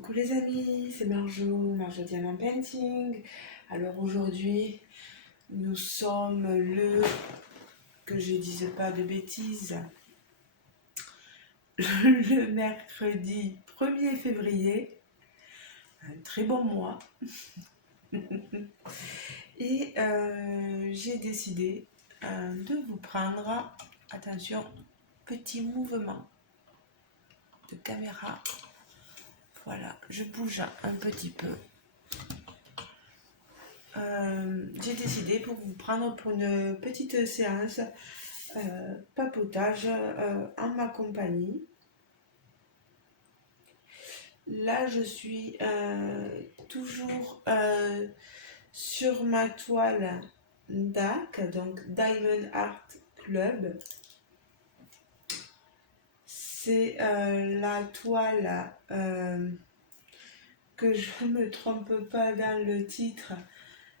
Coucou les amis, c'est Marjo Diamant Painting. Alors aujourd'hui, nous sommes que je dise pas de bêtises, le mercredi 1er février, un très bon mois. Et j'ai décidé de vous prendre, attention, petit mouvement de caméra. Voilà, je bouge un petit peu. J'ai décidé pour vous prendre pour une petite séance papotage en ma compagnie. Là, je suis toujours sur ma toile DAC, donc Diamond Art Club. C'est la toile que je ne me trompe pas dans le titre,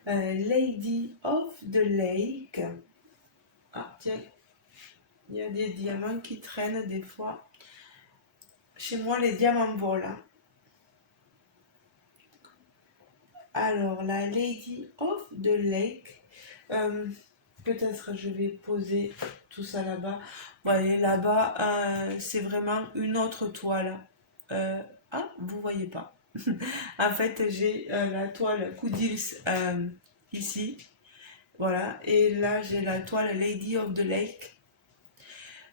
Lady of the Lake. Ah tiens, il y a des diamants qui traînent des fois. Chez moi, les diamants volent. Alors, la Lady of the Lake. Peut-être je vais poser tout ça là-bas. Vous voyez, là-bas, c'est vraiment une autre toile. Vous voyez pas. En fait, j'ai la toile Coudils ici. Voilà. Et là, j'ai la toile Lady of the Lake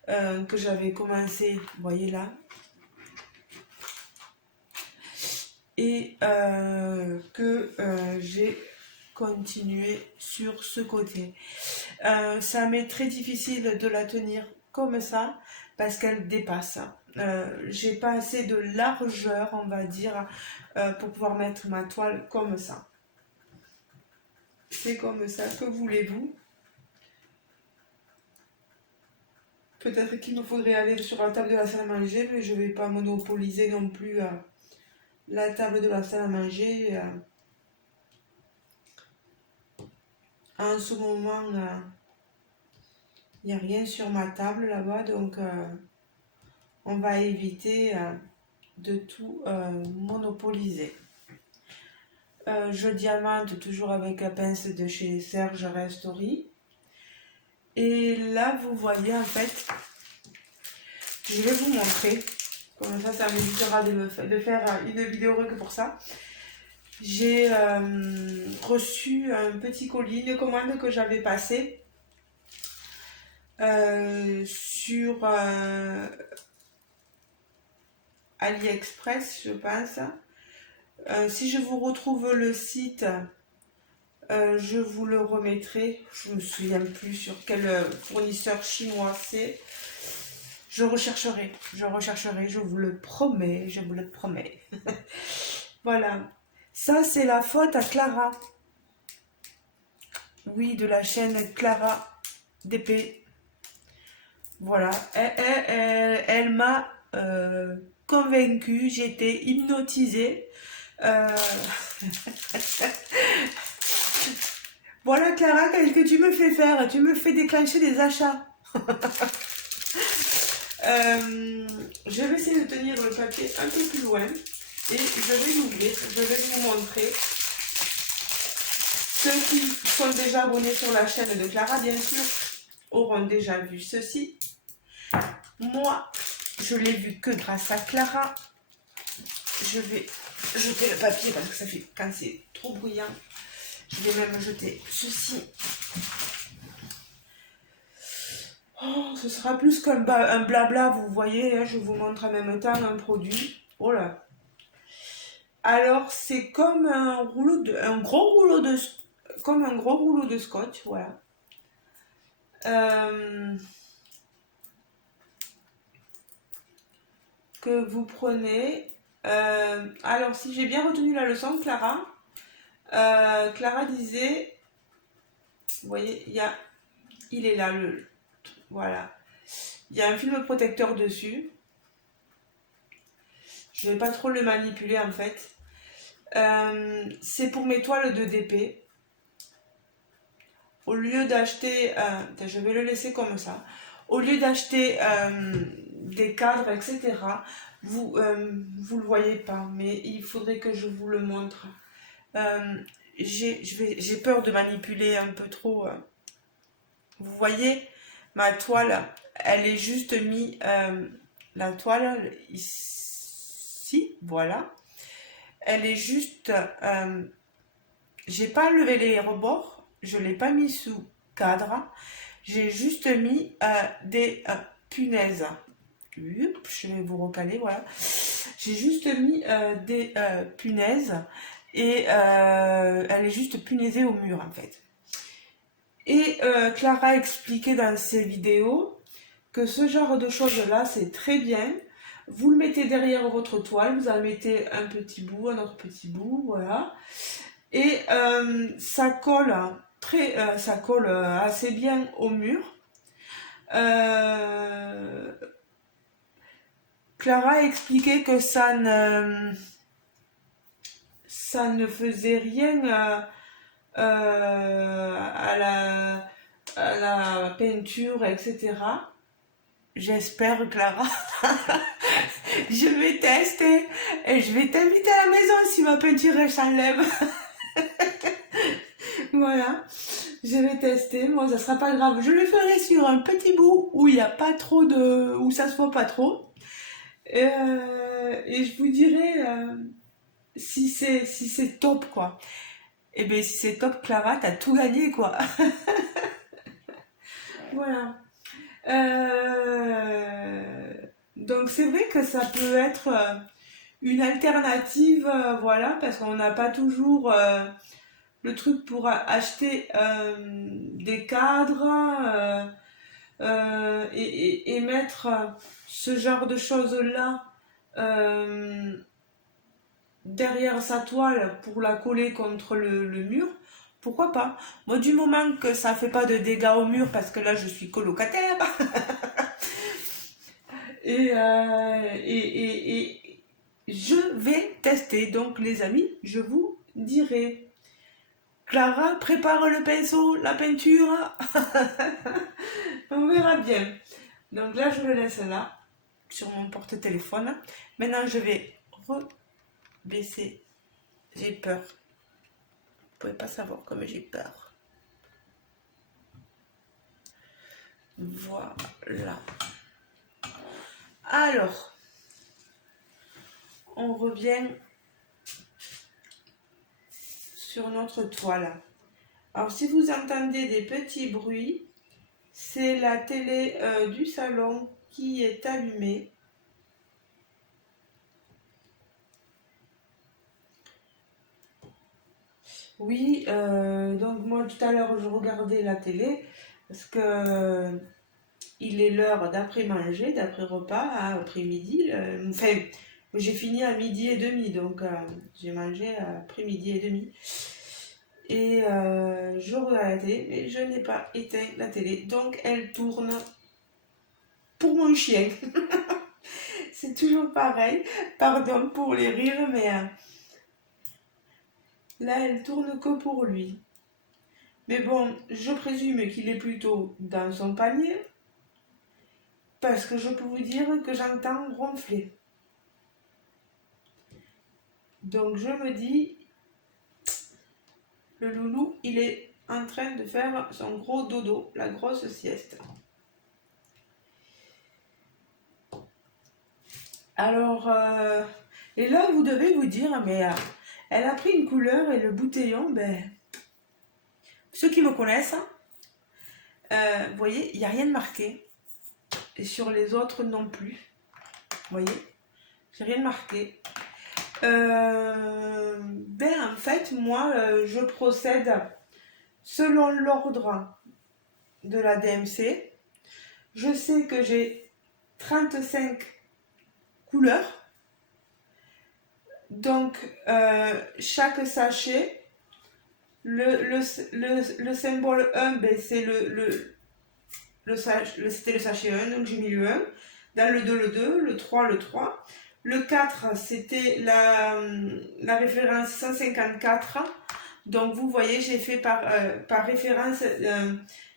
que j'avais commencé, vous voyez là. Et que j'ai continué sur ce côté. Ça m'est très difficile de la tenir comme ça parce qu'elle dépasse. J'ai pas assez de largeur, on va dire, pour pouvoir mettre ma toile comme ça. C'est comme ça, que voulez-vous? Peut-être qu'il me faudrait aller sur la table de la salle à manger, mais je vais pas monopoliser non plus la table de la salle à manger. En ce moment, il n'y a rien sur ma table là-bas, donc on va éviter de tout monopoliser. Je diamante toujours avec la pince de chez Serge Restory. Et là, vous voyez, en fait, je vais vous montrer. Comme ça m'évitera de faire une vidéo que pour ça. J'ai reçu un petit colis, une commande que j'avais passée sur AliExpress, je pense. Si je vous retrouve le site, je vous le remettrai. Je ne me souviens plus sur quel fournisseur chinois c'est. Je rechercherai, je vous le promets, je vous le promets. Voilà. Ça, c'est la faute à Clara. Oui, de la chaîne Clara DP. Voilà. Elle m'a convaincue, j'étais hypnotisée. Voilà Clara, qu'est-ce que tu me fais faire? Tu me fais déclencher des achats. Je vais essayer de tenir le papier un peu plus loin et je vais l'ouvrir, je vais vous montrer. Ceux qui sont déjà abonnés sur la chaîne de Clara, bien sûr, auront déjà vu ceci. Moi, je l'ai vu que grâce à Clara. Je vais jeter le papier parce que ça fait quand c'est trop bruyant. Je vais même jeter ceci. Oh, ce sera plus qu'un blabla, vous voyez, hein, je vous montre en même temps un produit. Oh là. Alors, c'est comme un gros rouleau de scotch, voilà. Que vous prenez. Alors, si j'ai bien retenu la leçon, Clara disait, vous voyez, il est là, voilà. Il y a un film protecteur dessus. Je ne vais pas trop le manipuler en fait. C'est pour mes toiles de DP. Au lieu d'acheter, je vais le laisser comme ça. Au lieu d'acheter des cadres, etc., vous le voyez pas, mais il faudrait que je vous le montre. Euh, j'ai peur de manipuler un peu trop. Vous voyez, ma toile, elle est juste mis la toile ici, voilà. Elle est juste, j'ai pas levé les rebords, je l'ai pas mis sous cadre, j'ai juste mis des punaises. Je vais vous recaler, voilà. J'ai juste mis des punaises et elle est juste punaisée au mur en fait. Et Clara expliquait dans ses vidéos que ce genre de choses-là, c'est très bien. Vous le mettez derrière votre toile, vous en mettez un petit bout, un autre petit bout, voilà. Et ça colle ça colle assez bien au mur. Clara expliquait que ça ne faisait rien à la peinture, etc. J'espère, Clara. Je vais tester et je vais t'inviter à la maison si ma peinture s'enlève. Voilà, je vais tester. Moi, ça sera pas grave. Je le ferai sur un petit bout où il n'y a pas trop de, où ça se voit pas trop. Et je vous dirai si c'est top quoi. Et bien si c'est top, Clara, t'as tout gagné quoi. Voilà. Donc c'est vrai que ça peut être une alternative, voilà, parce qu'on n'a pas toujours le truc pour acheter des cadres et mettre ce genre de choses-là derrière sa toile pour la coller contre le mur. Pourquoi pas? Moi, du moment que ça fait pas de dégâts au mur, parce que là, je suis colocataire, et je vais tester. Donc, les amis, je vous dirai. Clara, prépare le pinceau, la peinture. On verra bien. Donc là, je le laisse là, sur mon porte-téléphone. Maintenant, je vais rebaisser. J'ai peur. Vous pouvez pas savoir comme j'ai peur. Voilà. Alors, on revient sur notre toile. Alors, si vous entendez des petits bruits, c'est la télé du salon qui est allumée. Oui, donc moi tout à l'heure je regardais la télé parce que il est l'heure d'après-manger, d'après-repas, hein, après-midi. Enfin, j'ai fini à midi et demi, donc j'ai mangé après midi et demi. Et je regarde la télé, mais je n'ai pas éteint la télé, donc elle tourne pour mon chien. C'est toujours pareil. Pardon pour les rires, mais là elle tourne que pour lui. Mais bon, je présume qu'il est plutôt dans son panier, parce que je peux vous dire que j'entends ronfler. Donc je me dis, le loulou, il est en train de faire son gros dodo, la grosse sieste. Alors, et là, vous devez vous dire, mais elle a pris une couleur et le bouteillon, ben, ceux qui me connaissent, vous voyez, il n'y a rien de marqué. Et sur les autres non plus. Vous voyez, j'ai rien marqué. Ben en fait, moi, je procède selon l'ordre de la DMC. Je sais que j'ai 35 couleurs. Donc, chaque sachet, le symbole 1, ben, c'est c'était le sachet 1, donc j'ai mis le 1. Dans le 2, le 2, le 3, le 3. Le 4, c'était la référence 154. Donc, vous voyez, j'ai fait par référence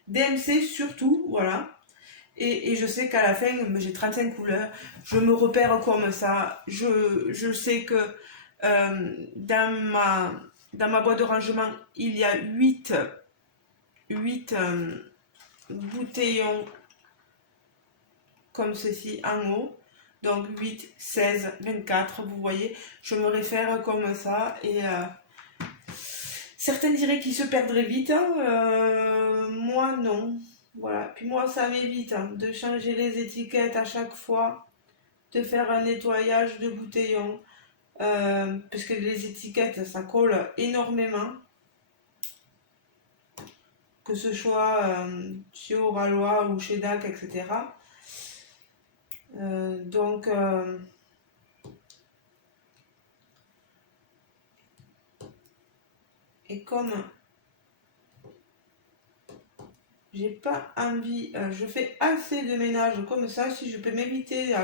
DMC surtout, voilà. Et je sais qu'à la fin, j'ai 35 couleurs, je me repère comme ça. Je sais que dans ma boîte de rangement, il y a 8 bouteillons comme ceci en haut. Donc 8, 16, 24, vous voyez, je me réfère comme ça. Et certains diraient qu'ils se perdraient vite, hein, moi non. Voilà, puis moi ça m'évite hein, de changer les étiquettes à chaque fois, de faire un nettoyage de bouteillons, parce que les étiquettes ça colle énormément, que ce soit chez Oralois ou chez DAC, etc. Donc, et comme j'ai pas envie, je fais assez de ménage comme ça, si je peux m'éviter,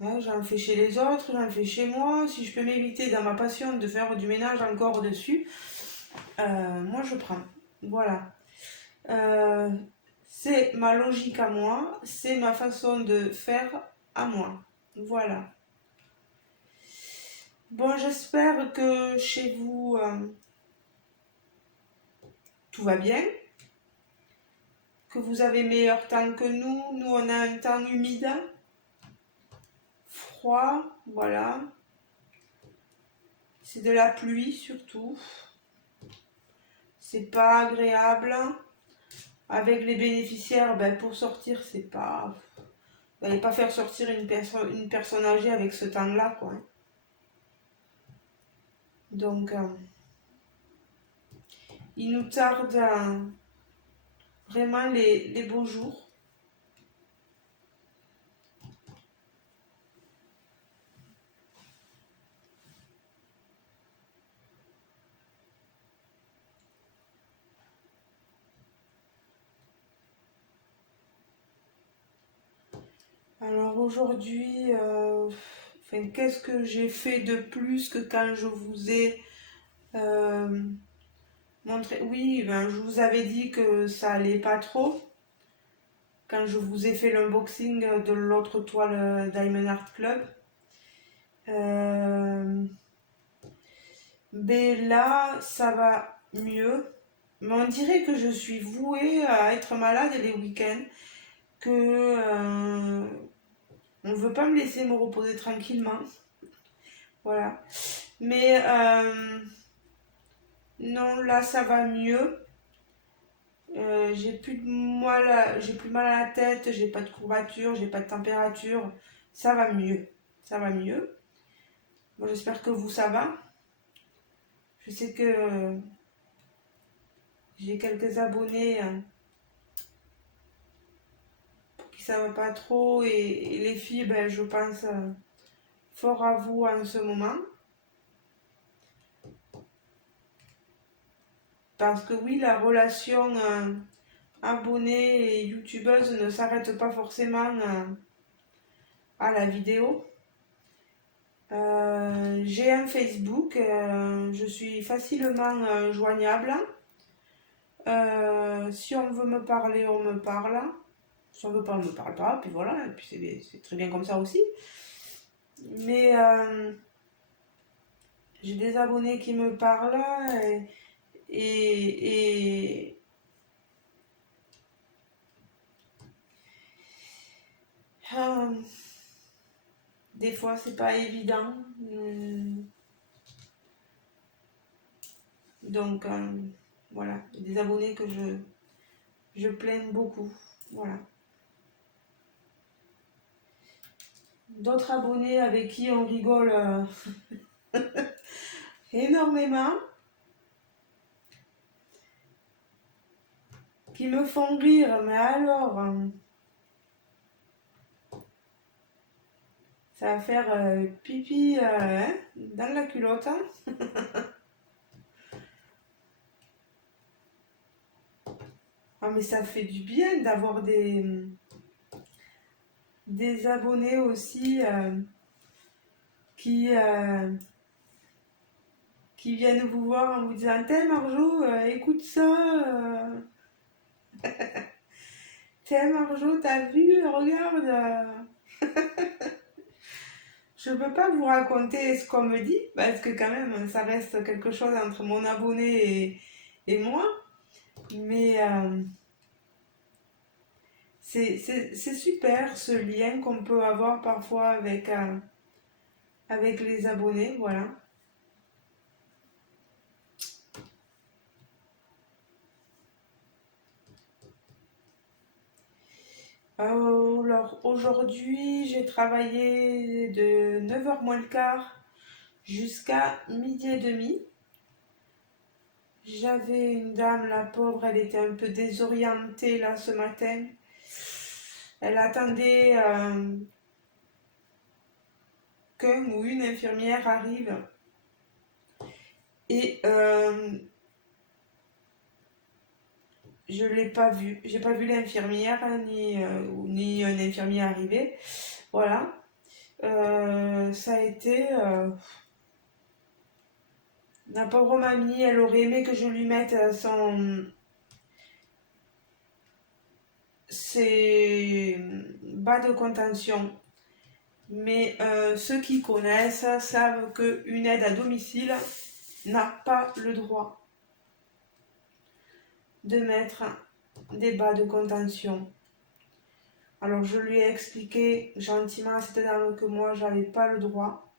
ouais, j'en fais chez les autres, j'en fais chez moi, si je peux m'éviter dans ma passion de faire du ménage encore dessus, moi je prends. Voilà. Euh, c'est ma logique à moi, c'est ma façon de faire à moi. Voilà. Bon, j'espère que chez vous, tout va bien, que vous avez meilleur temps que nous. Nous, on a un temps humide, froid, voilà. C'est de la pluie surtout. C'est pas agréable. Avec les bénéficiaires, ben, pour sortir, c'est pas. Vous n'allez pas faire sortir une personne âgée avec ce temps-là, quoi. Donc, il nous tarde vraiment les beaux jours. Alors aujourd'hui, enfin, qu'est-ce que j'ai fait de plus que quand je vous ai euh, montré? Oui, ben, je vous avais dit que ça allait pas trop. Quand je vous ai fait l'unboxing de l'autre toile Diamond Art Club. Ben là, ça va mieux. Mais on dirait que je suis vouée à être malade les week-ends, que on ne veut pas me laisser me reposer tranquillement. Voilà. Mais non, là, ça va mieux. J'ai plus mal à la tête, j'ai pas de courbature, j'ai pas de température. Ça va mieux. Ça va mieux. Bon, j'espère que vous, ça va. Je sais que j'ai quelques abonnés pour qui ça va pas trop et les filles, ben, je pense fort à vous en ce moment. Parce que oui, la relation abonnée et youtubeuse ne s'arrête pas forcément à la vidéo. J'ai un Facebook, je suis facilement joignable. Si on veut me parler, on me parle. Si on veut pas, on me parle pas. Puis voilà, et puis c'est très bien comme ça aussi. Mais j'ai des abonnés qui me parlent et euh, des fois c'est pas évident. Donc voilà, il y a des abonnés que je plains beaucoup. Voilà. D'autres abonnés avec qui on rigole énormément, qui me font rire, mais alors, ça va faire pipi hein, dans la culotte. Ah, mais ça fait du bien d'avoir des abonnés aussi qui, qui viennent vous voir en vous disant: T'es Marjo, écoute ça. Tiens Marjo, t'as vu? Regarde. Je peux pas vous raconter ce qu'on me dit, parce que quand même, ça reste quelque chose entre mon abonné et moi. Mais c'est super ce lien qu'on peut avoir parfois avec les abonnés, voilà. Alors aujourd'hui, j'ai travaillé de 9h moins le quart jusqu'à midi et demi. J'avais une dame, la pauvre, elle était un peu désorientée là ce matin. Elle attendait qu'un ou une infirmière arrive. Et je l'ai pas vue. J'ai pas vu l'infirmière ni un infirmier arriver. Voilà. Ça a été la pauvre mamie, elle aurait aimé que je lui mette ses bas de contention. Mais ceux qui connaissent savent qu'une aide à domicile n'a pas le droit de mettre des bas de contention. Alors je lui ai expliqué gentiment à cette dame que moi j'avais pas le droit.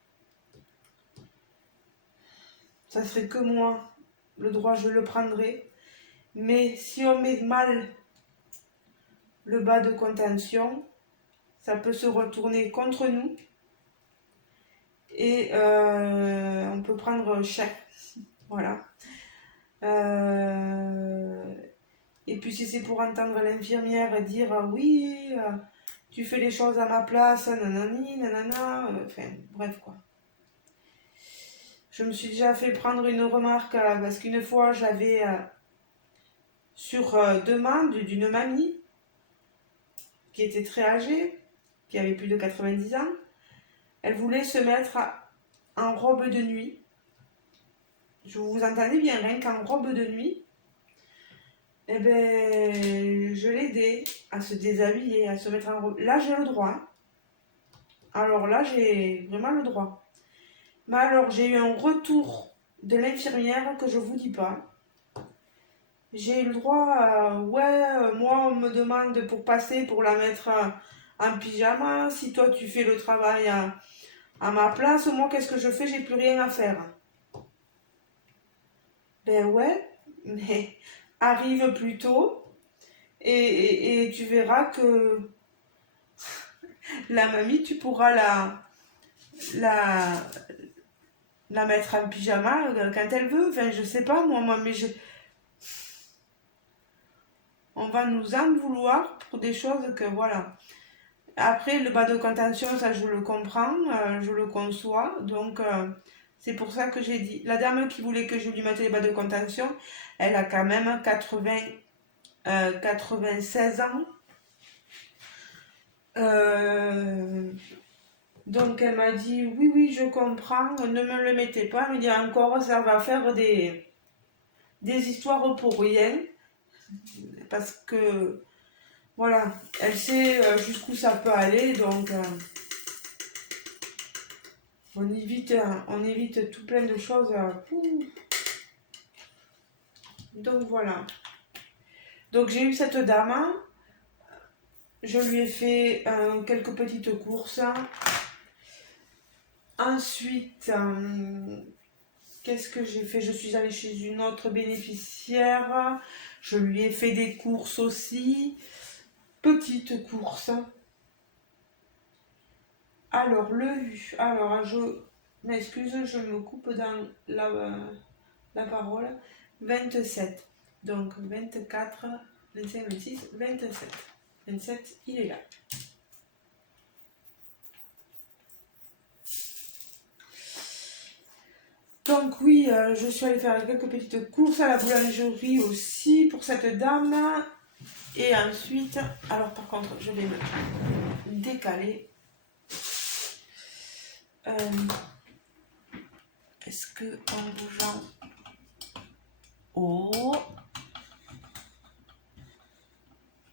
Ça serait que moi, le droit je le prendrais. Mais si on met mal le bas de contention, ça peut se retourner contre nous et on peut prendre cher. Voilà. Et puis si c'est pour entendre l'infirmière dire oui, tu fais les choses à ma place, nanani, nanana, enfin bref quoi. Je me suis déjà fait prendre une remarque parce qu'une fois j'avais sur demande d'une mamie qui était très âgée, qui avait plus de 90 ans, elle voulait se mettre en robe de nuit. Je vous entendais bien, rien qu'en robe de nuit. Eh ben, je l'aidais à se déshabiller, à se mettre en robe. Là, j'ai le droit. Alors là, j'ai vraiment le droit. Mais alors, j'ai eu un retour de l'infirmière que je vous dis pas. J'ai eu le droit, moi, on me demande pour passer, pour la mettre en pyjama. Si toi, tu fais le travail à ma place, moi, qu'est-ce que je fais? J'ai plus rien à faire. Ben ouais, mais arrive plus tôt et tu verras que la mamie, tu pourras la, la mettre en pyjama quand elle veut. Enfin, je sais pas, moi mais on va nous en vouloir pour des choses que, voilà. Après, le bas de contention, ça, je le comprends, je le conçois. Donc, c'est pour ça que j'ai dit. La dame qui voulait que je lui mette les bas de contention, elle a quand même 96 ans. Donc elle m'a dit oui, oui, je comprends, ne me le mettez pas. Elle me dit encore, ça va faire des histoires pour rien. Parce que voilà, elle sait jusqu'où ça peut aller. Donc on évite tout plein de choses. Donc voilà. Donc j'ai eu cette dame. Je lui ai fait quelques petites courses. Ensuite, qu'est-ce que j'ai fait? Je suis allée chez une autre bénéficiaire. Je lui ai fait des courses aussi. Petites courses. Alors, je m'excuse, je me coupe dans la parole. 27. Donc, 24, 25, 26, 27. 27, il est là. Donc oui, je suis allée faire quelques petites courses à la boulangerie aussi pour cette dame. Et ensuite, alors par contre, je vais me décaler. Est-ce que en bougeant... Oh,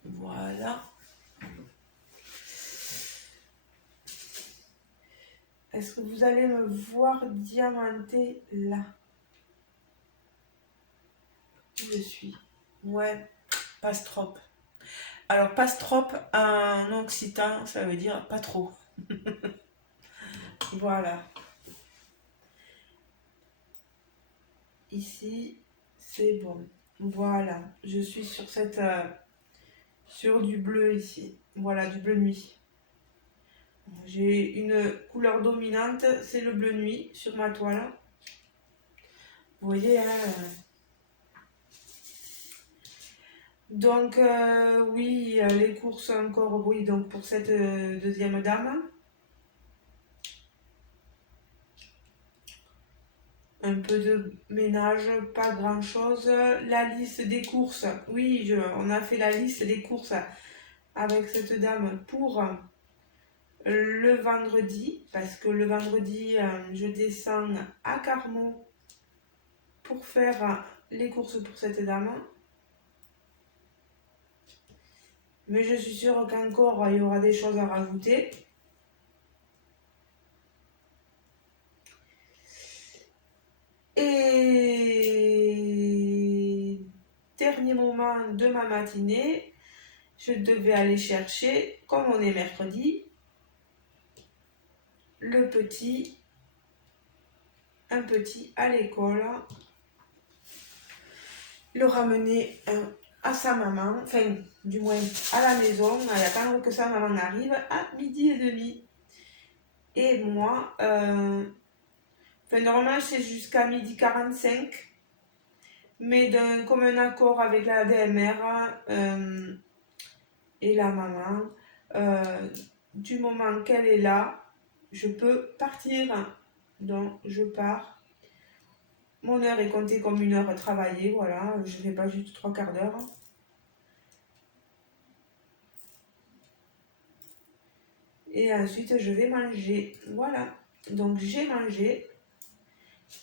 voilà. Est-ce que vous allez me voir diamanter là où je suis? Ouais, pas trop. Alors, pas trop en occitan, ça veut dire pas trop. Voilà. Ici, c'est bon. Voilà. Je suis sur cette, sur du bleu ici. Voilà, du bleu nuit. J'ai une couleur dominante, c'est le bleu nuit sur ma toile. Vous voyez, hein, donc, oui, les courses encore, oui, donc pour cette deuxième dame. Un peu de ménage, pas grand chose. La liste des courses, oui, on a fait la liste des courses avec cette dame pour le vendredi, parce que le vendredi, je descends à Carmont pour faire les courses pour cette dame. Mais je suis sûre qu'encore il y aura des choses à rajouter. Et dernier moment de ma matinée, je devais aller chercher, comme on est mercredi, un petit à l'école, le ramener à sa maman, enfin du moins à la maison, à attendre que sa maman arrive à 12h30. Et moi, normalement c'est jusqu'à 12h45, mais comme un accord avec la DMR et la maman, du moment qu'elle est là, je peux partir. Donc je pars. Mon heure est comptée comme une heure travaillée, voilà, je ne fais pas juste 3/4 d'heure. Et ensuite, je vais manger. Voilà. Donc, j'ai mangé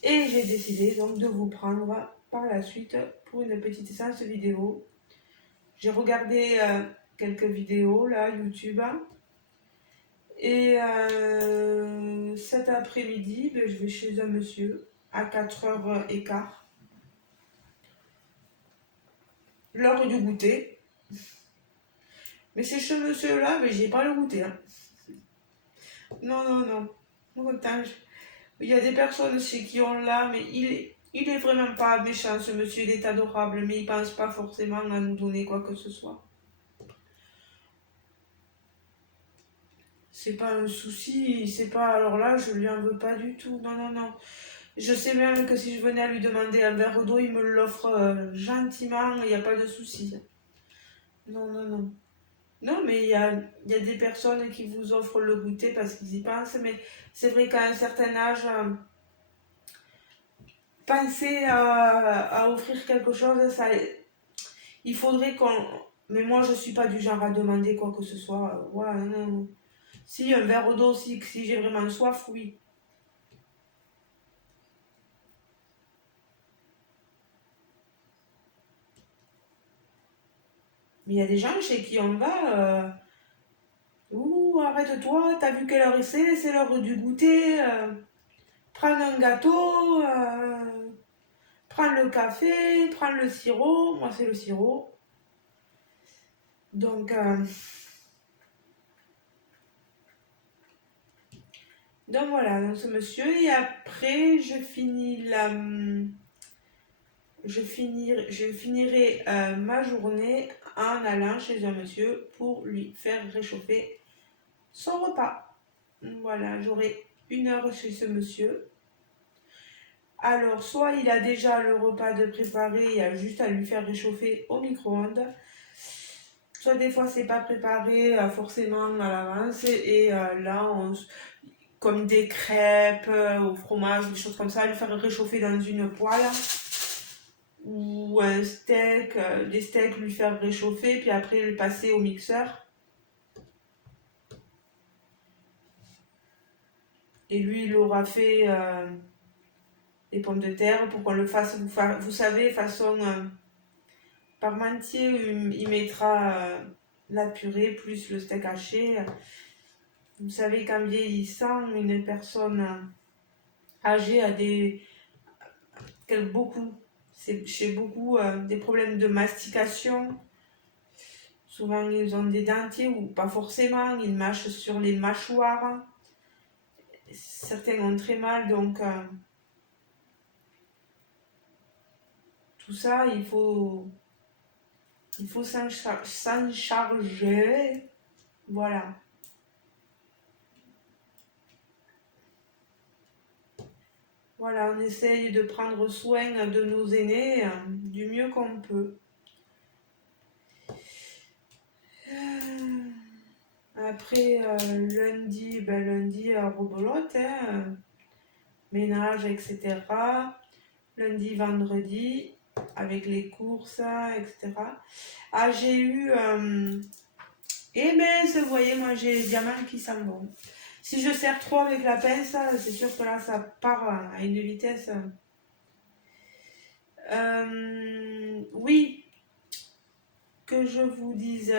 et j'ai décidé donc de vous prendre par la suite pour une petite séance vidéo. J'ai regardé quelques vidéos, là, YouTube. Et cet après-midi, ben, je vais chez un monsieur à 4h15. L'heure du goûter. Mais c'est chez monsieur-là, mais j'ai pas le goûter. Hein. Non, non, non. Autant, il y a des personnes chez qui on l'a, mais il est vraiment pas méchant, ce monsieur, il est adorable, mais il pense pas forcément à nous donner quoi que ce soit. C'est pas un souci, c'est pas. Alors là, je lui en veux pas du tout. Non, non, non. Je sais même que si je venais à lui demander un verre d'eau, il me l'offre gentiment, il n'y a pas de souci. Non, non, non. Non, mais il y a des personnes qui vous offrent le goûter parce qu'ils y pensent, mais c'est vrai qu'à un certain âge, penser à offrir quelque chose, ça, il faudrait qu'on. Mais moi, je suis pas du genre à demander quoi que ce soit. Voilà, non, non. Si un verre d'eau, si j'ai vraiment soif, oui. Mais il y a des gens chez qui on va. Ouh, arrête-toi, t'as vu quelle heure c'est l'heure du goûter. Prends un gâteau, prends le café, prends le sirop. Moi, c'est le sirop. Donc voilà, donc ce monsieur. Et après, je finirai ma journée en allant chez un monsieur pour lui faire réchauffer son repas. Voilà, j'aurai une heure chez ce monsieur. Alors, soit il a déjà le repas de préparé, il y a juste à lui faire réchauffer au micro-ondes. Soit des fois, c'est pas préparé forcément à l'avance. Et là, comme des crêpes au fromage, des choses comme ça, lui faire réchauffer dans une poêle. Ou un steak, des steaks, lui faire réchauffer, puis après le passer au mixeur. Et lui, il aura fait les pommes de terre pour qu'on le fasse, vous savez, façon parmentier, il mettra la purée plus le steak haché. Vous savez qu'en vieillissant, une personne âgée a chez beaucoup des problèmes de mastication. Souvent, ils ont des dentiers ou pas forcément, ils mâchent sur les mâchoires. Certains ont très mal, donc tout ça, il faut s'en charger. Voilà. Voilà, on essaye de prendre soin de nos aînés du mieux qu'on peut. Après, lundi, rebolote, hein, ménage, etc. Lundi, vendredi, avec les courses, etc. Ah, j'ai eu... eh bien, vous voyez, moi, j'ai les diamants qui s'en vont. Si je serre trop avec la pince, c'est sûr que là, ça part à une vitesse. Oui, que je vous dise,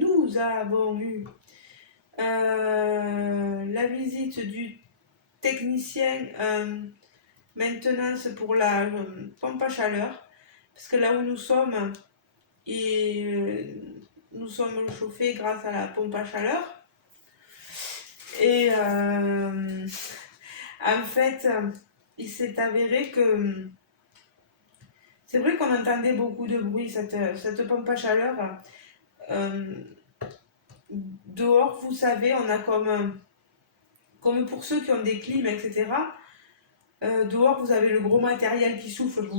nous avons eu la visite du technicien maintenance pour la pompe à chaleur. Parce que là où nous sommes, nous sommes chauffés grâce à la pompe à chaleur. Et en fait, il s'est avéré que c'est vrai qu'on entendait beaucoup de bruit, cette pompe à chaleur. Dehors, vous savez, on a comme pour ceux qui ont des clims, etc. Dehors, vous avez le gros matériel qui souffle.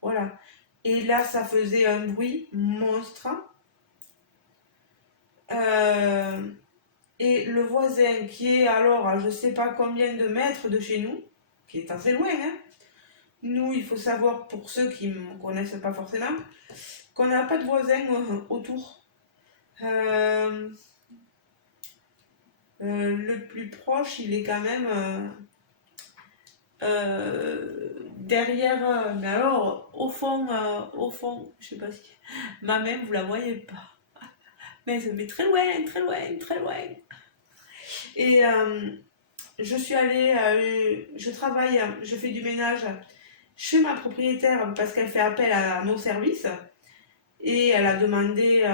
Voilà. Et là, ça faisait un bruit monstre. Et le voisin qui est alors à je sais pas combien de mètres de chez nous, qui est assez loin, hein. Nous, il faut savoir, pour ceux qui ne me connaissent pas forcément, qu'on n'a pas de voisins autour. Le plus proche, il est quand même derrière, mais alors au fond, je sais pas si ma main, vous la voyez pas, mais ça met très loin, très loin, très loin. Et je suis allée, je travaille, je fais du ménage chez ma propriétaire parce qu'elle fait appel à nos services et elle a demandé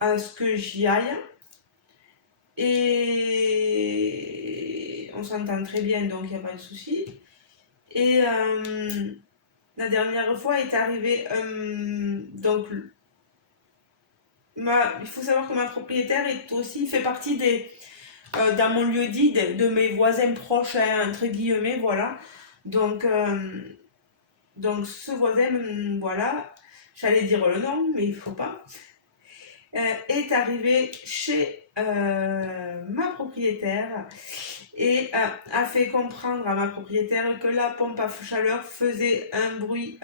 à ce que j'y aille. Et on s'entend très bien, donc il n'y a pas de souci. Et la dernière fois est arrivé, donc il faut savoir que ma propriétaire est aussi fait partie dans mon lieu dit de mes voisins proches, hein, entre guillemets, voilà. Donc ce voisin, voilà, j'allais dire le nom, mais il faut pas. Est arrivé chez ma propriétaire et a fait comprendre à ma propriétaire que la pompe à chaleur faisait un bruit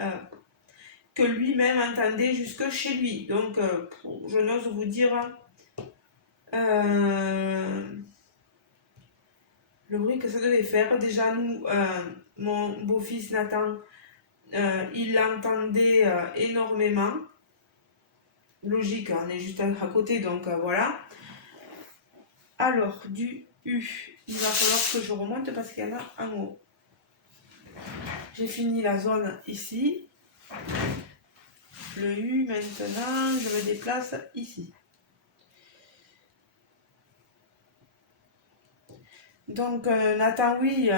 que lui-même entendait jusque chez lui. Donc, je n'ose vous dire le bruit que ça devait faire. Déjà, nous, mon beau-fils Nathan, il l'entendait énormément. Logique, on est juste à côté, donc voilà. Alors, du U, il va falloir que je remonte parce qu'il y en a en haut. J'ai fini la zone ici. Le U, maintenant, je me déplace ici. Donc, Nathan, oui,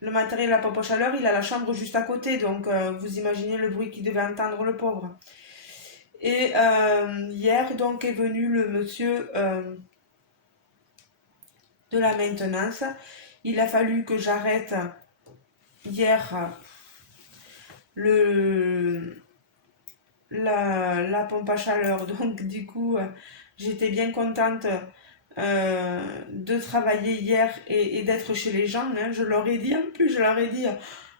le matériel à pompe à chaleur, il a la chambre juste à côté. Donc, vous imaginez le bruit qu'il devait entendre, le pauvre. Et hier, donc, est venu le monsieur de la maintenance. Il a fallu que j'arrête hier la pompe à chaleur. Donc, du coup, j'étais bien contente de travailler hier et d'être chez les gens. Hein. Je leur ai dit, en plus, oh,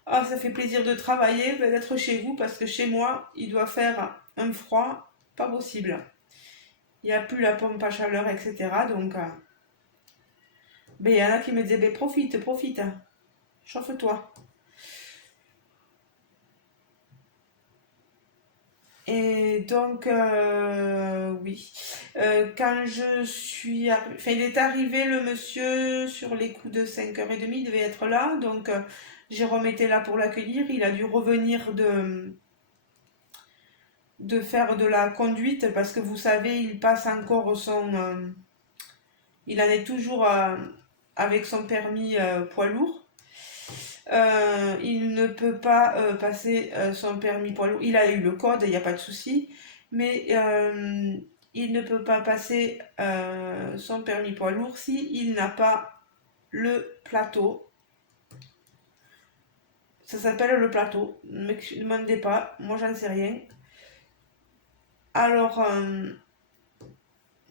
ça fait plaisir de travailler, d'être chez vous, parce que chez moi, il doit faire un froid pas possible. Il n'y a plus la pompe à chaleur, etc. Donc, il y en a qui me disaient, profite, chauffe-toi. Et donc, oui. Quand je suis enfin, il est arrivé, le monsieur, sur les coups de 5h30, il devait être là. Donc, Jérôme était là pour l'accueillir. Il a dû revenir de faire de la conduite parce que vous savez, il passe encore il en est toujours avec son permis poids lourd. Il ne peut pas passer son permis poids lourd. Il a eu le code, il n'y a pas de souci, mais il ne peut pas passer son permis poids lourd si il n'a pas le plateau. Ça s'appelle le plateau. Ne me demandez pas, moi j'en sais rien. Alors,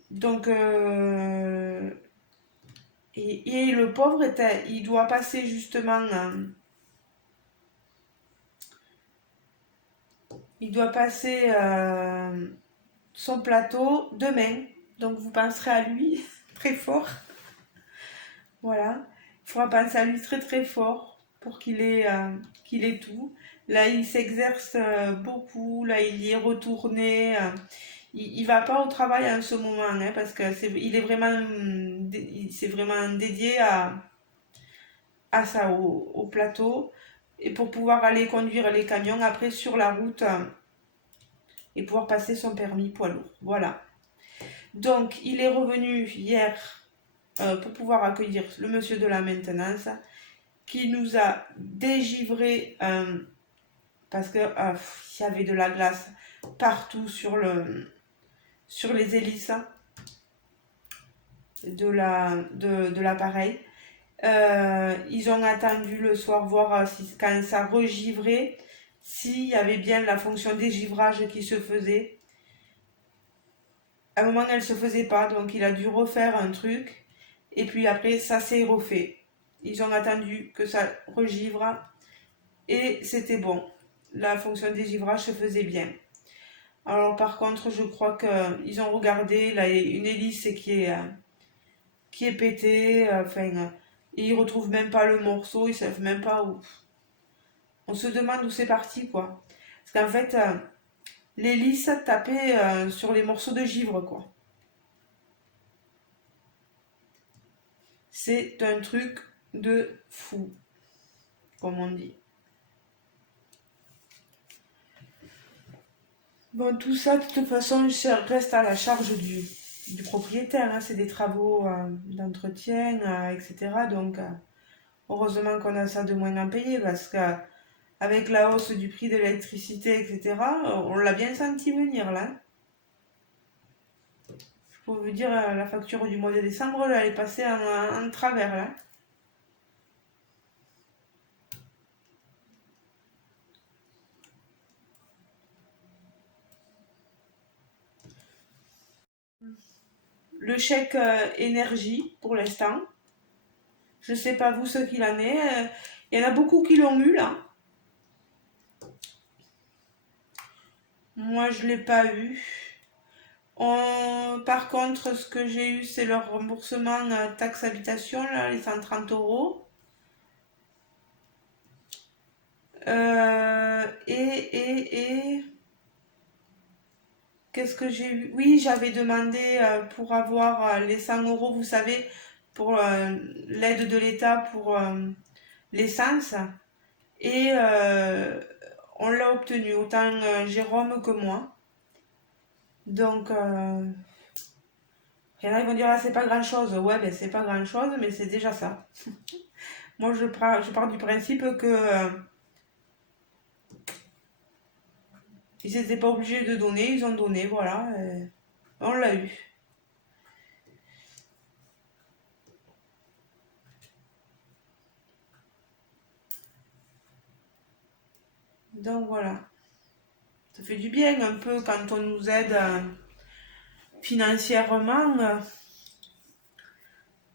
donc, et le pauvre, il doit passer justement, il doit passer son plateau demain. Donc vous penserez à lui très fort. Voilà. Il faudra penser à lui très très fort pour qu'il ait tout. Là, il s'exerce beaucoup. Là, il y est retourné. Il va pas au travail en ce moment, hein, parce que il est vraiment, il s'est vraiment dédié à ça, au plateau, et pour pouvoir aller conduire les camions après sur la route et pouvoir passer son permis poids lourd. Voilà. Donc, il est revenu hier pour pouvoir accueillir le monsieur de la maintenance qui nous a dégivré parce que il y avait de la glace partout sur les hélices de l'appareil. Ils ont attendu le soir voir si, quand ça regivrait, s'il y avait bien la fonction dégivrage qui se faisait. À un moment, elle se faisait pas, donc il a dû refaire un truc. Et puis après, ça s'est refait. Ils ont attendu que ça regivre et c'était bon. La fonction dégivrage se faisait bien. Alors par contre, je crois qu'ils ont regardé, là, il y a une hélice qui est pétée, enfin, ils retrouvent même pas le morceau, ils savent même pas où. On se demande où c'est parti, quoi. Parce qu'en fait, l'hélice tapait sur les morceaux de givre, quoi. C'est un truc de fou, comme on dit. Bon, tout ça, de toute façon, ça reste à la charge du propriétaire, hein. C'est des travaux d'entretien, etc. Donc, heureusement qu'on a ça de moins à payer parce qu'avec la hausse du prix de l'électricité, etc., on l'a bien senti venir là. Je peux vous dire, la facture du mois de décembre, là, elle est passée en travers là. Le chèque énergie pour l'instant, je sais pas vous ce qu'il en est. Il y en a beaucoup qui l'ont eu là. Moi, je l'ai pas eu. Par contre, ce que j'ai eu, c'est le remboursement taxe habitation, là, les 130 €. Et qu'est-ce que j'ai eu? Oui, j'avais demandé pour avoir les 100 €, vous savez, pour l'aide de l'État pour l'essence. Et on l'a obtenu, autant Jérôme que moi. Donc, il y en a qui vont dire, ah, c'est pas grand-chose. Ouais, ben c'est pas grand-chose, mais c'est déjà ça. Moi, je pars du principe que ils n'étaient pas obligés de donner, ils ont donné, voilà. On l'a eu. Donc voilà. Ça fait du bien un peu quand on nous aide financièrement.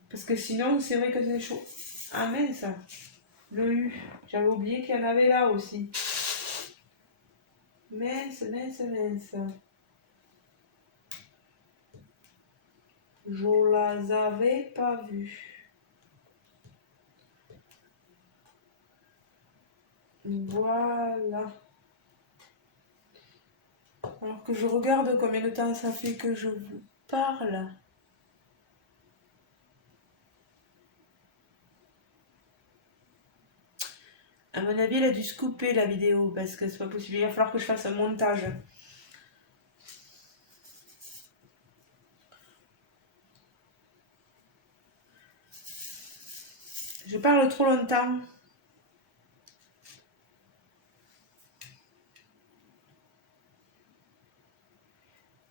Parce que sinon, c'est vrai que c'est chaud. Ah mince, le U. J'avais oublié qu'il y en avait là aussi. Mince, mince, mince. Je les avais pas vus. Voilà. Alors que je regarde combien de temps ça fait que je vous parle. À mon avis, elle a dû se couper la vidéo parce que c'est pas possible. Il va falloir que je fasse un montage. Je parle trop longtemps.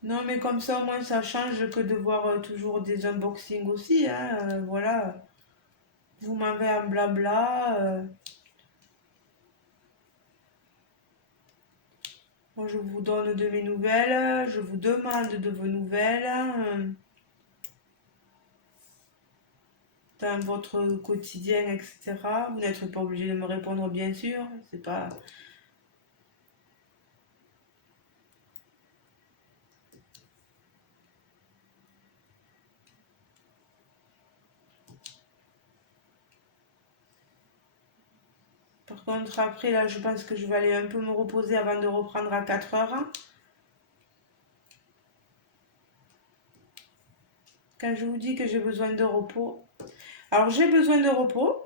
Non, mais comme ça, au moins, ça change que de voir toujours des unboxings aussi. Hein, voilà. Vous m'avez un blabla. Moi, je vous donne de mes nouvelles. Je vous demande de vos nouvelles. Dans votre quotidien, etc. Vous n'êtes pas obligé de me répondre, bien sûr. C'est pas. Par contre, après, là, je pense que je vais aller un peu me reposer avant de reprendre à 4 heures. Quand je vous dis que j'ai besoin de repos. Alors, j'ai besoin de repos,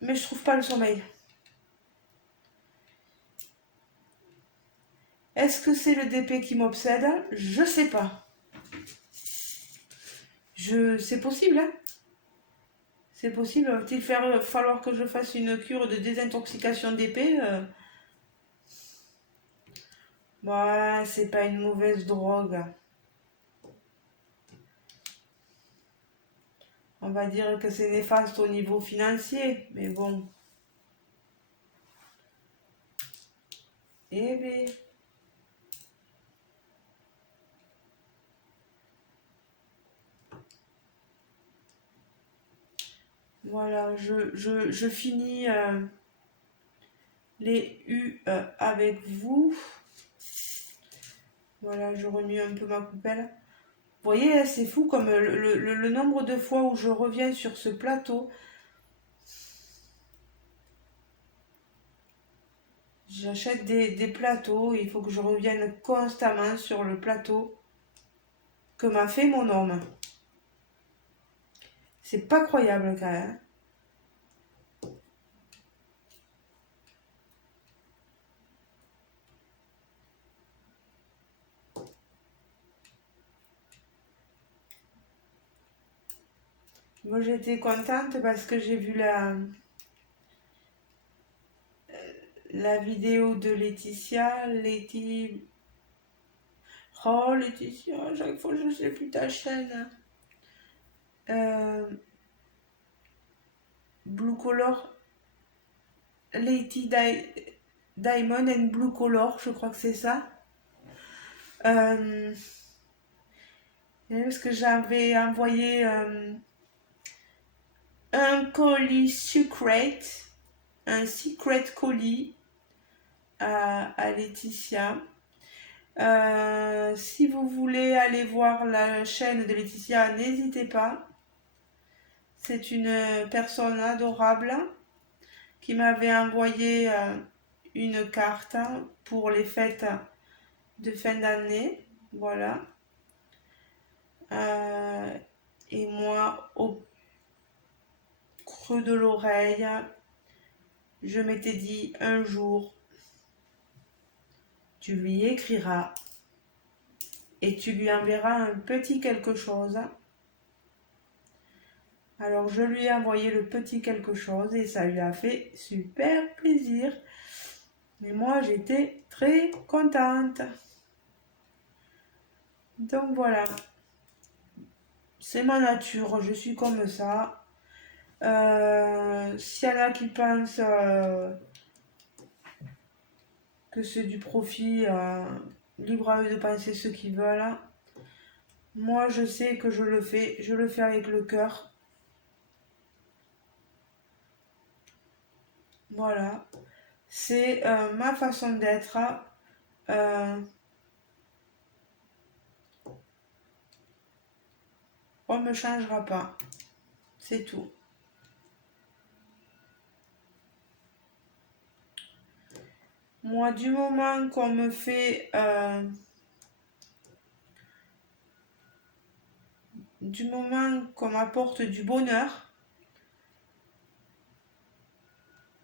mais je trouve pas le sommeil. Est-ce que c'est le DP qui m'obsède? Je sais pas. C'est possible, hein? C'est possible. Va-t-il falloir que je fasse une cure de désintoxication d'épée? Bah, c'est pas une mauvaise drogue. On va dire que c'est néfaste au niveau financier, mais bon. Eh bien. Voilà, je finis les U avec vous. Voilà, je remue un peu ma coupelle. Vous voyez, c'est fou comme le nombre de fois où je reviens sur ce plateau. J'achète des plateaux, il faut que je revienne constamment sur le plateau que m'a fait mon homme. C'est pas croyable quand même. Moi j'étais contente parce que j'ai vu la vidéo de Laetitia. Oh Laetitia, chaque fois je sais plus ta chaîne. Euh, Blue Color, Diamond and Blue Color, je crois que c'est ça. Euh, Parce que j'avais envoyé un colis secret, un secret colis à Laetitia. Si vous voulez aller voir la chaîne de Laetitia, n'hésitez pas. C'est une personne adorable qui m'avait envoyé une carte pour les fêtes de fin d'année. Voilà. Et moi, au creux de l'oreille, je m'étais dit un jour, tu lui écriras et tu lui enverras un petit quelque chose. Alors je lui ai envoyé le petit quelque chose et ça lui a fait super plaisir. Mais moi j'étais très contente. Donc voilà, c'est ma nature, je suis comme ça. S'il y en a qui pensent que c'est du profit, libre à eux de penser ce qu'ils veulent. Moi je sais que je le fais avec le cœur. Voilà, c'est ma façon d'être. Euh, on ne me changera pas, c'est tout. Moi, du moment qu'on me fait... du moment qu'on m'apporte du bonheur,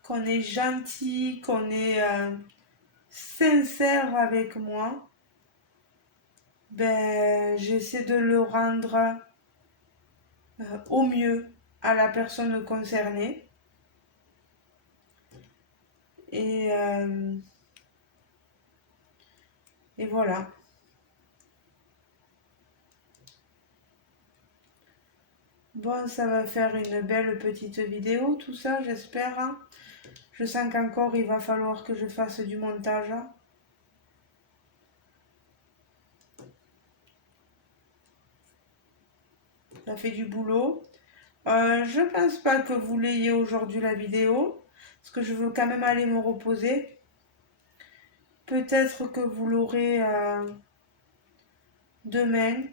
qu'on est gentil, qu'on est sincère avec moi, ben, j'essaie de le rendre au mieux à la personne concernée. Et, euh, et voilà. Bon, ça va faire une belle petite vidéo, tout ça, j'espère, hein. Je sens qu'encore il va falloir que je fasse du montage, hein. Ça fait du boulot. Je pense pas que vous l'ayez aujourd'hui la vidéo, parce que je veux quand même aller me reposer. Peut-être que vous l'aurez demain.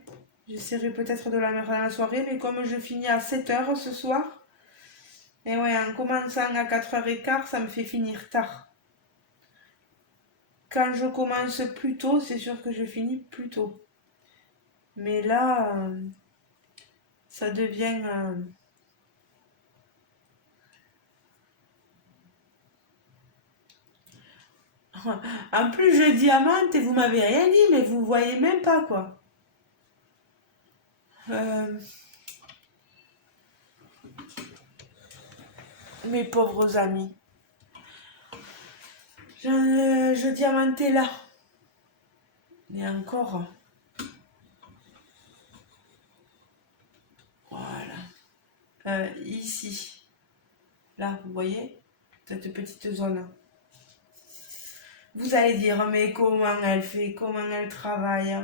J'essaierai peut-être de la mettre dans la soirée, mais comme je finis à 7h ce soir, et ouais, en commençant à 4h15, ça me fait finir tard. Quand je commence plus tôt, c'est sûr que je finis plus tôt. Mais là, ça devient... En plus, je diamante et vous m'avez rien dit, mais vous voyez même pas quoi. Euh, Mes pauvres amis. Je diamantais là. Mais encore. Voilà. Ici. Là, vous voyez cette petite zone. Vous allez dire, mais comment elle fait, comment elle travaille,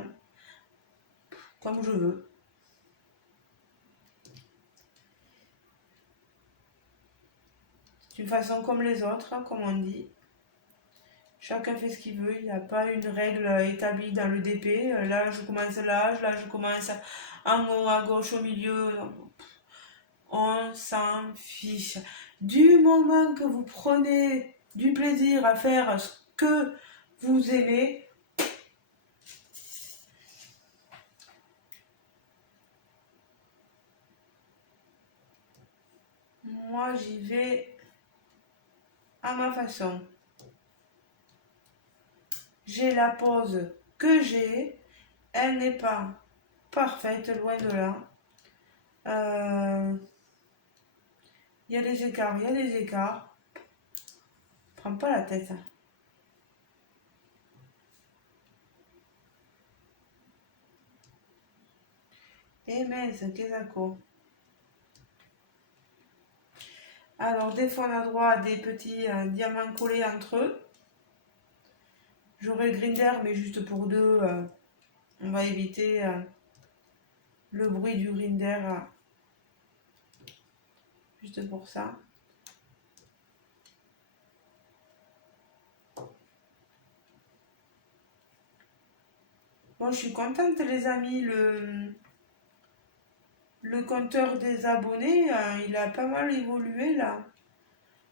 comme je veux. C'est une façon comme les autres, comme on dit. Chacun fait ce qu'il veut, il n'y a pas une règle établie dans le DP. Là, je commence là je commence en haut, à gauche, au milieu. On s'en fiche. Du moment que vous prenez du plaisir à faire ce que vous aimez, moi j'y vais à ma façon. J'ai la pose que j'ai, elle n'est pas parfaite, loin de là. Il y a des écarts, il y a des écarts. Prends pas la tête. Eh mince, qu'est-ce que alors, des fois, on a droit à des petits diamants collés entre eux. J'aurai le grinder, mais juste pour deux. On va éviter le bruit du grinder. Juste pour ça. Bon, je suis contente, les amis. Le compteur des abonnés, il a pas mal évolué là.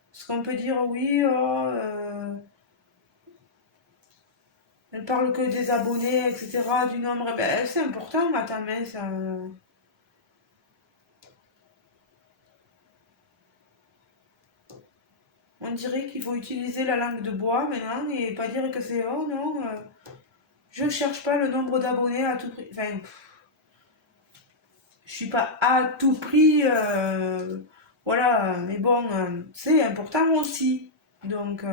Parce qu'on peut dire oui, oh, elle parle que des abonnés, etc., du nombre. Ben, c'est important, attends, mais ça. On dirait qu'il faut utiliser la langue de bois maintenant et pas dire que c'est oh non, je cherche pas le nombre d'abonnés à tout prix. Enfin, je suis pas à tout prix, voilà, mais bon, c'est important aussi. Donc,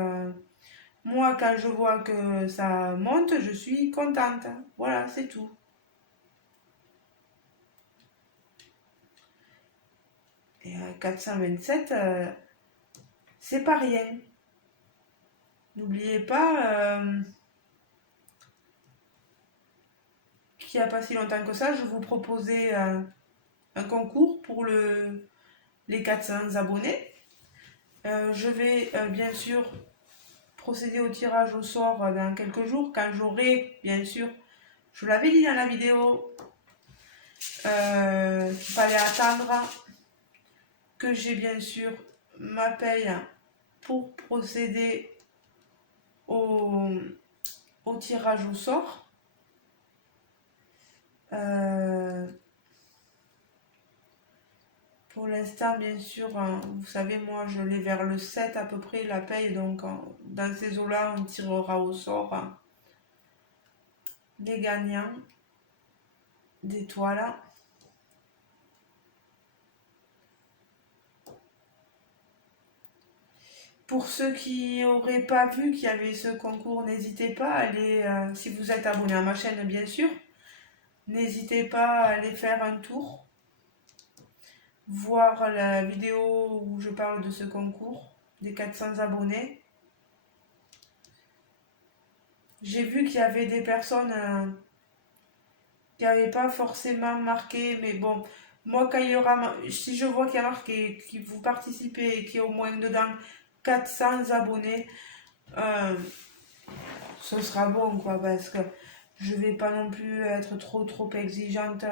moi, quand je vois que ça monte, je suis contente. Voilà, c'est tout. Et 427, c'est pas rien. N'oubliez pas qu'il n'y a pas si longtemps que ça, je vous proposais un concours pour les 400 abonnés. Je vais bien sûr procéder au tirage au sort dans quelques jours, quand j'aurai, bien sûr, je l'avais dit dans la vidéo, qu'il fallait attendre que j'ai bien sûr ma paye pour procéder au, au tirage au sort. Pour l'instant, bien sûr, hein, vous savez, moi, je l'ai vers le 7 à peu près, la paye. Donc, dans ces eaux-là, on tirera au sort hein, les gagnants d'étoiles. Pour ceux qui n'auraient pas vu qu'il y avait ce concours, n'hésitez pas à aller, si vous êtes abonné à ma chaîne, bien sûr, n'hésitez pas à aller faire un tour, voir la vidéo où je parle de ce concours, des 400 abonnés. J'ai vu qu'il y avait des personnes qui n'avaient pas forcément marqué, mais bon, moi, quand il y aura, si je vois qu'il y a marqué, que vous participez et qu'il y a au moins dedans 400 abonnés, euh, ce sera bon, quoi, parce que je vais pas non plus être trop exigeante.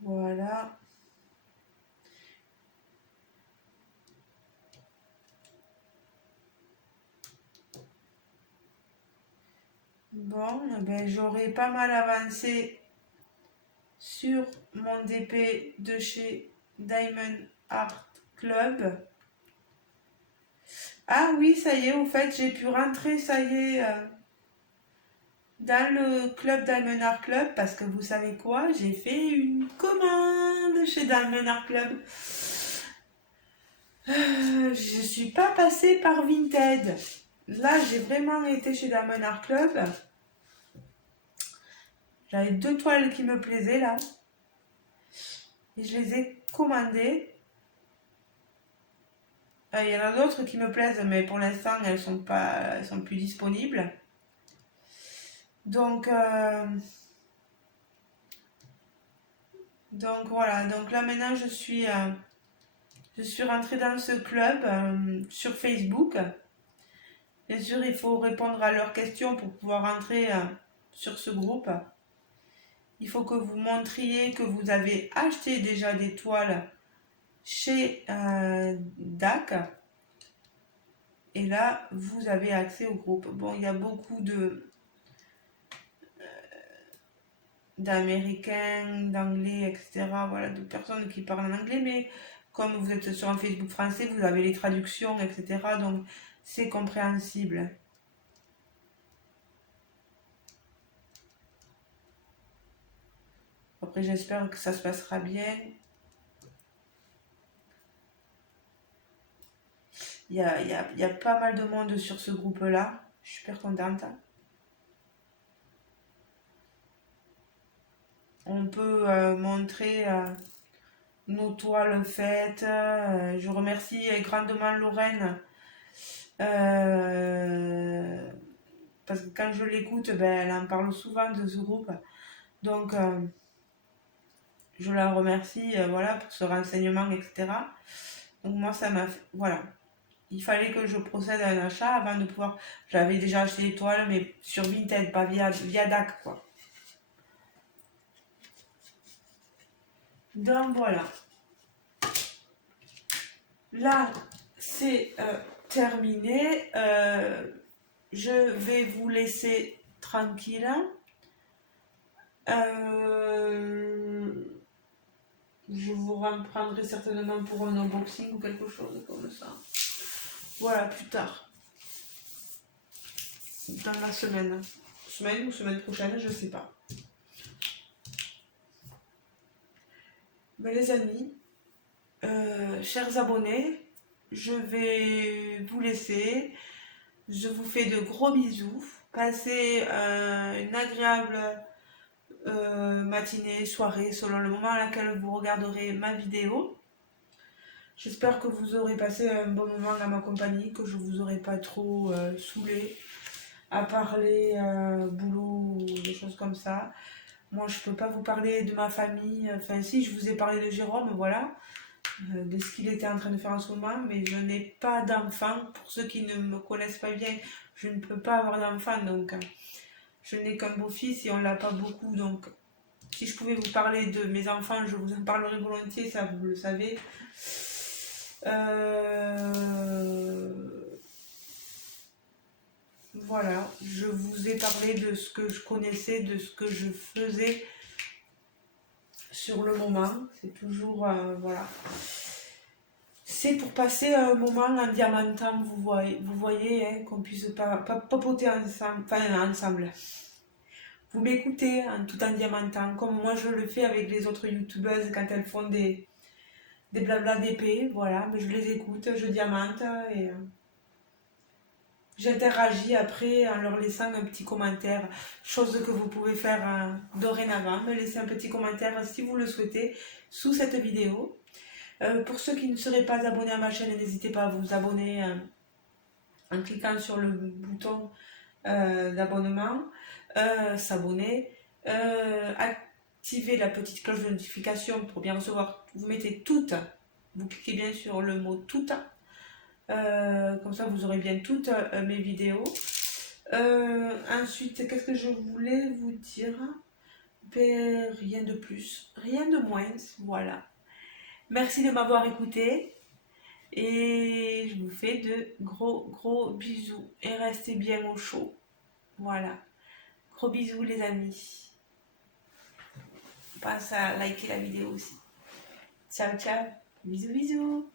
Voilà. Bon, ben, j'aurai pas mal avancé sur mon DP de chez Diamond Art Club. Ah oui, ça y est, au fait, j'ai pu rentrer, ça y est, dans le club Diamond Art Club parce que vous savez quoi, j'ai fait une commande chez Diamond Art Club. Je suis pas passée par Vinted. Là, j'ai vraiment été chez Diamond Art Club. J'avais 2 toiles qui me plaisaient là. Et je les ai commandées. Il y en a d'autres qui me plaisent, mais pour l'instant, elles sont plus disponibles. Donc, voilà. Donc là maintenant, je suis rentrée dans ce club sur Facebook. Bien sûr, il faut répondre à leurs questions pour pouvoir entrer sur ce groupe. Il faut que vous montriez que vous avez acheté déjà des toiles chez DAC. Et là, vous avez accès au groupe. Bon, il y a beaucoup d'Américains, d'Anglais, etc. Voilà, de personnes qui parlent en anglais, mais comme vous êtes sur un Facebook français, vous avez les traductions, etc. Donc, c'est compréhensible. Après, j'espère que ça se passera bien. Il y a pas mal de monde sur ce groupe-là. Je suis super contente. On peut montrer nos toiles faites. Je remercie grandement Lorraine parce que quand je l'écoute, ben, elle en parle souvent de ce groupe. Donc, je la remercie voilà, pour ce renseignement, etc. Donc, moi, ça m'a fait. Voilà. Il fallait que je procède à un achat avant de pouvoir. J'avais déjà acheté des toiles, mais sur Vinted, pas via DAC, quoi. Donc, voilà. Là, c'est terminé. Je vais vous laisser tranquille. Je vous reprendrai certainement pour un unboxing ou quelque chose comme ça. Voilà, plus tard. Dans la semaine. Semaine ou semaine prochaine, je sais pas. Mais les amis, chers abonnés, je vais vous laisser. Je vous fais de gros bisous. Passez une agréable matinée, soirée, selon le moment à laquelle vous regarderez ma vidéo. J'espère que vous aurez passé un bon moment dans ma compagnie, que je vous aurai pas trop saoulé à parler boulot ou des choses comme ça. Moi, je peux pas vous parler de ma famille. Enfin, si, je vous ai parlé de Jérôme, voilà, de ce qu'il était en train de faire en ce moment, mais je n'ai pas d'enfant. Pour ceux qui ne me connaissent pas bien, je ne peux pas avoir d'enfant, donc je n'ai qu'un beau-fils et on l'a pas beaucoup, donc Si je pouvais vous parler de mes enfants, je vous en parlerais volontiers, ça vous le savez. Voilà, je vous ai parlé de ce que je connaissais, de ce que je faisais sur le moment. C'est toujours, voilà. C'est pour passer un moment en diamantant, vous voyez hein, qu'on puisse papoter ensemble, enfin ensemble. Vous m'écoutez tout en diamantant, comme moi je le fais avec les autres youtubeuses quand elles font des blabla d'épée, voilà, mais je les écoute, je diamante et j'interagis après en leur laissant un petit commentaire, chose que vous pouvez faire dorénavant, me laisser un petit commentaire si vous le souhaitez sous cette vidéo. Pour ceux qui ne seraient pas abonnés à ma chaîne, n'hésitez pas à vous abonner en cliquant sur le bouton d'abonnement, s'abonner, activer la petite cloche de notification pour bien recevoir. Vous mettez toutes, vous cliquez bien sur le mot toutes, comme ça vous aurez bien toutes mes vidéos. Ensuite, qu'est-ce que je voulais vous dire? Ben, rien de plus, rien de moins, voilà. Merci de m'avoir écouté. Et je vous fais de gros bisous. Et restez bien au chaud. Voilà. Gros bisous les amis. Pense à liker la vidéo aussi. Ciao ciao. Bisous bisous.